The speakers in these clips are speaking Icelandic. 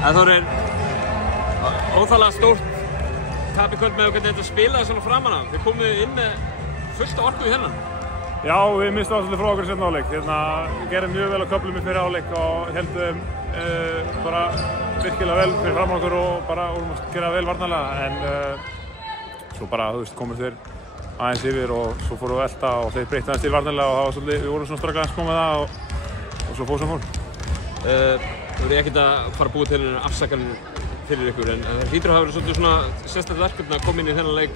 Þórir, óþarlega stórt tap í kvöld með hvernig þetta spilaði svona framan af. Þið komuð inn með fullt orku í þennan. Já, við mistum ástæðilega frá okkur í seinni hálfleik. Við gerðum mjög vel á köflum í fyrri hálfleik og heldum bara virkilega vel fyrir framan okkur og bara vorum að gera vel varnarlega. En svo bara, komust þeir aðeins yfir og svo fórum við að elta og þeir breyttu aðeins til varnarlega og það var svolítið, við vorum svona strögglega aðeins með það og svo fór sem fór. Þú verður ekkert að fara að búa til afsakanir fyrir ykkur en það hlýtur að hafa verið svolítið svona sérstakt verkefni að koma inn í þennan leik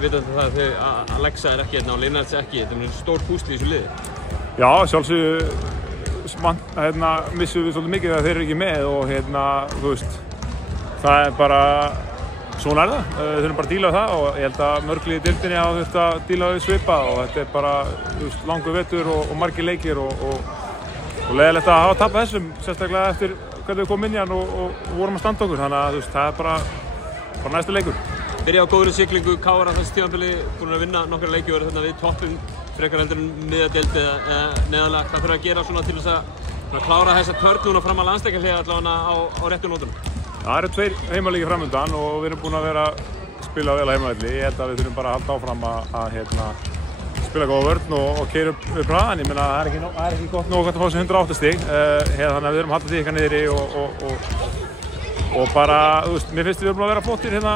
vitandi það að Alexa ekki hérna og Leinarts ekki. Þetta er stór púsl í þessu liði. Já, sjálfsögðu missum við svolítið mikið þegar þeir eru ekki með og það er bara svona er það. Við þurfum bara að díla við það og ég held að mörg lið í deildinni hafa þurft að díla við svipað og þetta er bara langur vetur og margir leikir og leiðilegt að hafa tapað þessum, sérstaklega eftir hvernig við komum inn í hann og vorum að standa okkur, þannig að það er bara næsta leikur. Byrja á góðri siglingu, KR á þessu tímabili, búin að vinna nokkra leiki og eru þarna við toppum frekar heldur en miðjadeild eða neðarlega. Hvað þurfa að gera svona til þess að klára þessa törn núna fram að landsleikjahléi allavega á réttu nótunum? Það eru 2 heimaleikir framundan og við erum búin að vera að spila vel á heimavelli. Ég held að við þurfum bara að halda áfram að spila góða vörn og keyra upp hraðan. Ég meina það er ekki gott nóg að fá þessi 108 stig. Þannig að við þurfum að halda því eitthvað niðri og bara, mér finnst við erum að vera flottir hérna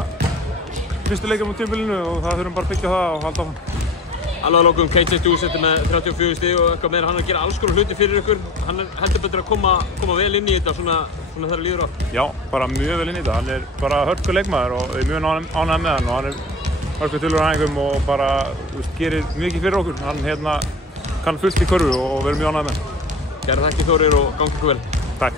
fyrstu leikjum á tímabilinu og það þurfum bara að byggja það og halda áfram. Alveg að lokum, KJ Dúsett með 34 stig og eitthvað meira, hann er að gera alls konar hluti fyrir ykkur. Hann er heldur betur að koma vel inn í þetta svona þegar líður á. Já, bara mjög vel inn í þetta. Hann er bara hörku leikmaður og ég er mjög ánægður með hann og hann er hörku tilur á æfingum og bara gerir mikið fyrir okkur. Hann kann fullt í körfu og verður mjög ánægður með hann. Kærar þakkir Þórir og gangi ykkur vel. Takk.